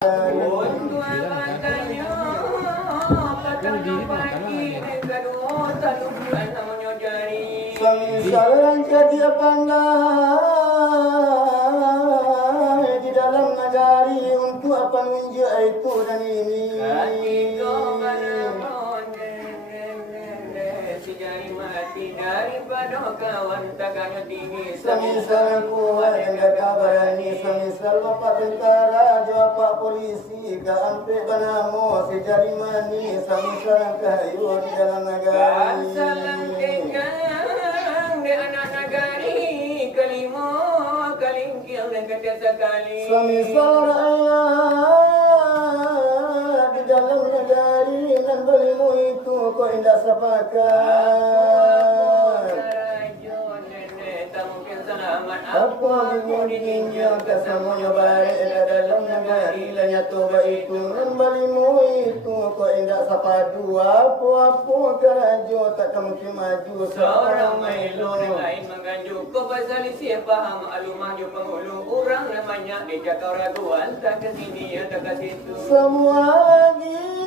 Saluran jadi pandai di dalam nagari untuk apa menunjuk itu dan ini. Daripada kawan takkan tinggi semisal kuat yang kabarani semisal bapak tentara jawab pak polisi ke ampe banamo sejari mani semisal kayu di dalam negara salam tinggal di anak negari kelima kalingkil dan kata sekali semisal rakyat di dalam negari dan belimu itu kau indah sepakat. Apa yang ditinjau kesemuanya baik dalam negeri lanya toba itu membalimu itu kau indah sapadu apa-apa kerajo tak mungkin maju seorang melo lain mengganjuk kau pasal siapa paham alumah ju penghulu orang namanya di Jakarta raguan tak ke sini ya tak ke situ semua lagi